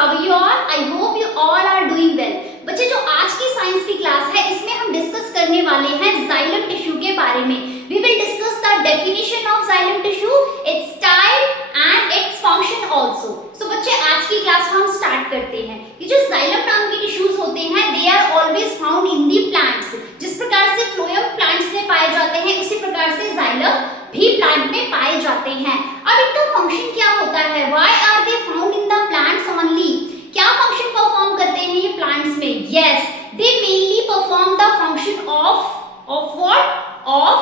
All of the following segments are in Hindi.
how are you all? I hope you all are doing well. बच्चे जो आज की साइंस की क्लास है इसमें हम डिस्कस करने वाले हैं जाइलम टिश्यू के बारे में. We will discuss the definition of xylem tissue, its type and its function also. So बच्चे आज की क्लास हम स्टार्ट करते हैं. ये जो जाइलम नाम के टिश्यूज होते हैं they are always found in the plants. जिस प्रकार से फ्लोएम प्लांट्स में पाए जाते हैं उसी प्रकार से जाइलम भी प्लांट में पाए जाते हैं. अब इनका फंक्शन क्या होता है? Why are they found in the plants only? क्या फंक्शन परफॉर्म करते हैं ये प्लांट्स में? Yes, they mainly perform the function of what? Of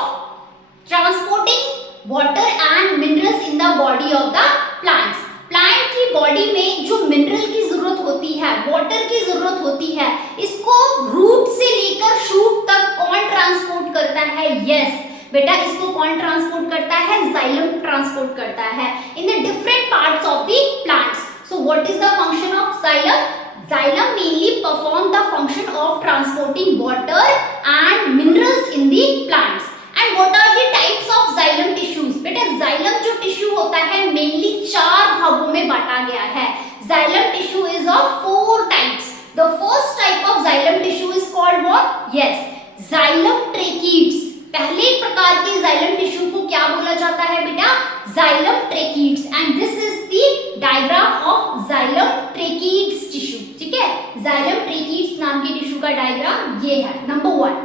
transporting water and minerals in the body of the plants. Plant की बॉडी में जो मिनरल की जरूरत होती है, वाटर की जरूरत होती है, इसको रूट से लेकर शूट तक कौन ट्रांसपोर्ट करता है? यस बेटा, इसको कौन ट्रांसपोर्ट करता है? जाइलम ट्रांसपोर्ट करता है in the different parts of the plants. So what is the function of xylem? Xylem mainly perform the function of transporting water and minerals in the plants. And what are the types of xylem tissues? बेटा xylem जो टिश्यू होता है mainly 4 भागों में बांटा गया है. Xylem tissue is of 4 types. The first type of xylem tissue is called what? Yes, xylem tracheids. पहले प्रकार के xylem tissue को क्या बोला जाता है बेटा? Xylem tracheids. And this is the diagram of xylem tracheids tissue. ठीक है, xylem tracheids नाम के टिश्यू का डायग्राम ये है नंबर 1.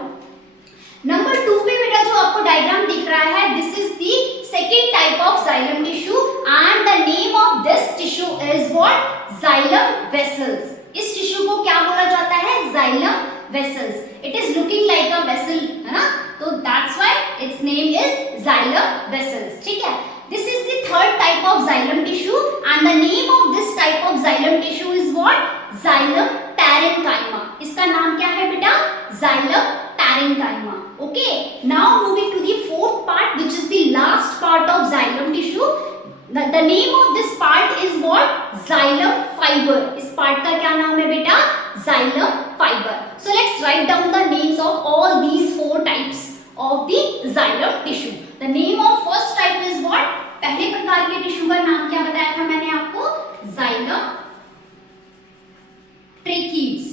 नंबर 2 पे बेटा जो आपको डायग्राम दिख रहा है, this is the second type of xylem tissue and the name of this tissue is what? xylem vessels. इस टिश्यू को क्या बोला जाता है? xylem vessels. It is looking like a vessel, है ना? तो that's why its name is xylem vessels. ठीक है, this is the third type of xylem tissue and the name of this type of xylem tissue is what? Xylem parenchyma. इसका नाम क्या है बेटा? Xylem parenchyma. Okay, now moving to the fourth part which is the last part of xylem tissue. The name of this part is what? Xylem fiber. इस part का क्या नाम है बेटा? Xylem fiber. So let's write down the names of all these 4 types of the xylem tissue. The name of first type is what? पहले प्रकार के टिश्यू का नाम क्या बताया था मैंने आपको? Xylem tracheids.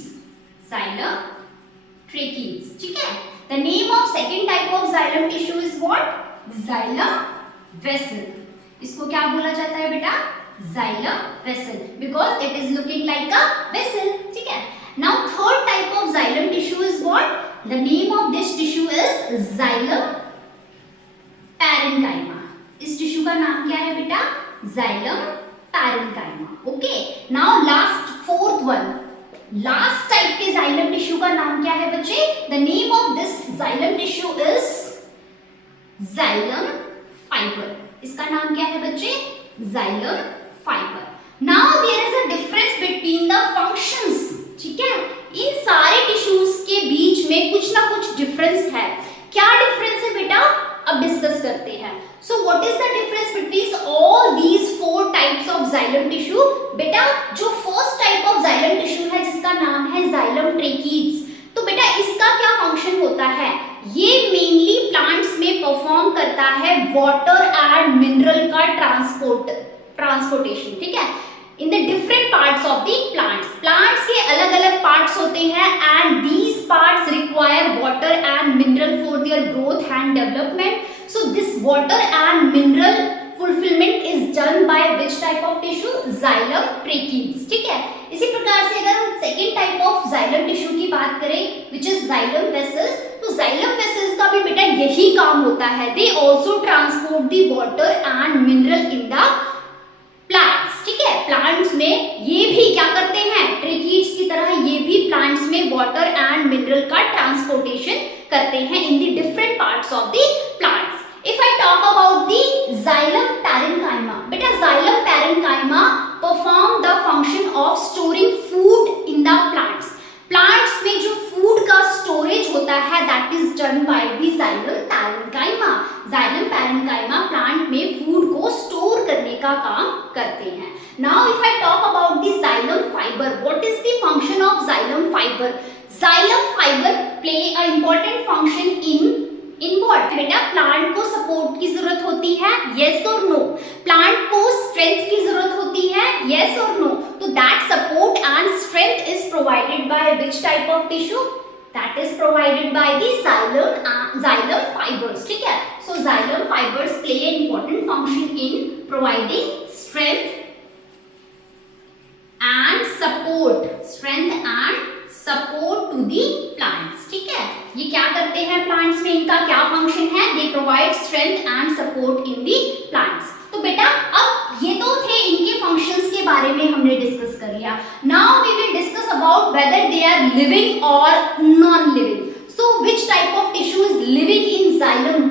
Xylem tracheids. ठीक है. The name of second type of xylem tissue is what? Xylem vessel. इसको क्या बोला जाता है बेटा? Xylem vessel because it is looking like a vessel. ठीक है. Now third type of xylem tissue is what? The name of this tissue is Xylem parenchyma. इस टिश्यू का नाम क्या है बेटा? Xylem parenchyma. Okay. Now last fourth one. Last type के xylem टिश्यू का नाम क्या है बच्चे? The name of this xylem tissue is xylem fiber. इसका नाम क्या है बच्चे? Xylem fiber. Now there is a difference between the functions. ठीक है, इन सारे टिश्यूज के बीच में कुछ ना कुछ डिफरेंस है. क्या डिफरेंस है बेटा? अब डिस्कस करते हैं. So what is the difference between all these 4 types of xylem tissue? बेटा जो first type of xylem tissue है जिसका नाम है xylem tracheids, तो बेटा इसका क्या फंक्शन होता है? ये मेनली प्लांट्स में परफॉर्म करता है वाटर एंड मिनरल का ट्रांसपोर्टेशन. ठीक है, in the different parts of the plants. Plants के अलग अलग पार्ट्स होते हैं and these parts require water and mineral for their growth and development. So this water and mineral fulfillment is done by which type of tissue? Xylem tracheids. ठीक है, इसी प्रकार से अगर हम second type of xylem tissue की बात करें which is xylem vessels, तो xylem vessels का भी बेटा यही काम होता है. They also transport the water and mineral in the plants. ठीक है, plants में ये भी क्या करते हैं? tracheids की तरह ये भी plants में water and mineral का transportation करते हैं in the different parts of the plants. If I talk about the xylem parenchyma, बेटा xylem parenchyma perform the function of storing food in the plants. Plants में जो food का storage होता है that is done by the xylem parenchyma. Xylem parenchyma plant में food को store करने का काम करते हैं. Now if I talk about the xylem fiber, what is the function of xylem fiber? Xylem fiber play a important function in what? बेटा प्लांट को सपोर्ट की जरूरत होती है, yes और no. प्लांट को स्ट्रेंथ की जरूरत होती है, yes और no. तो that support and strength is provided by which type of tissue? That is provided by the xylem fibers. ठीक है, so xylem fibers play an important function in providing strength and support to the plants. ठीक है, ये क्या करते हैं प्लांट्स में, इनका क्या फंक्शन है? They provide strength and support in the plants. तो बेटा अब ये तो थे इनके फंक्शंस के बारे में हमने डिस्कस कर लिया. Now we will discuss about whether they are living और non living. So which type of tissue is living in xylem?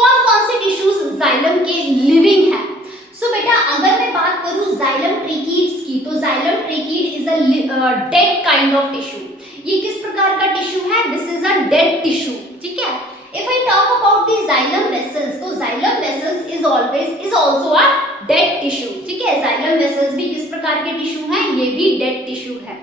कौन कौन से टिश्यूज जाइलम के लिविंग है? सो बेटा अगर मैं बात करूं जाइलम ट्रेकीड्स की, तो xylem tracheid is a dead kind of tissue. ये किस प्रकार का टिश्यू है? This is a dead tissue. ठीक है, if I talk about the xylem vessels, तो xylem vessels is also a dead tissue. ठीक है, जाइलम वेसल्स भी किस प्रकार के टिश्यू हैं? ये भी डेड टिश्यू है.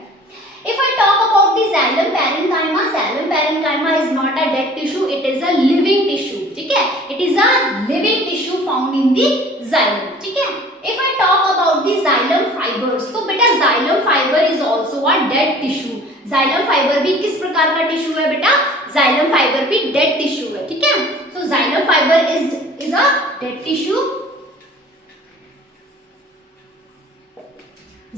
If I talk about the xylem parenchyma is not a dead tissue, it is a living tissue. ठीक है, it is a living tissue found in the xylem. ठीक है, if I talk about the xylem fibers, तो बेटा xylem fiber is also a dead tissue. xylem fiber भी किस प्रकार का टिश्यू है बेटा? xylem fiber भी dead tissue है. ठीक है, so xylem fiber is a dead tissue.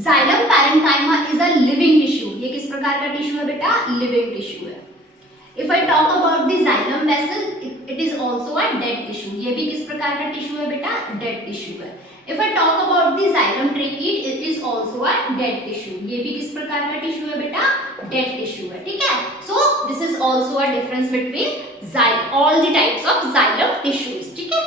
Xylem parenchyma is a living tissue. ये किस प्रकार का टिश्यू है बेटा? लिविंग टिश्यू है. If I talk about the xylem vessel, it is also a dead tissue. ये भी किस प्रकार का टिश्यू है बेटा? डेड टिश्यू है. If I talk about the xylem trachea, it is also a dead tissue. ये भी किस प्रकार का टिश्यू है बेटा? डेड टिश्यू है. ठीक है, so this is also a difference between all the types of xylem tissues. ठीक है.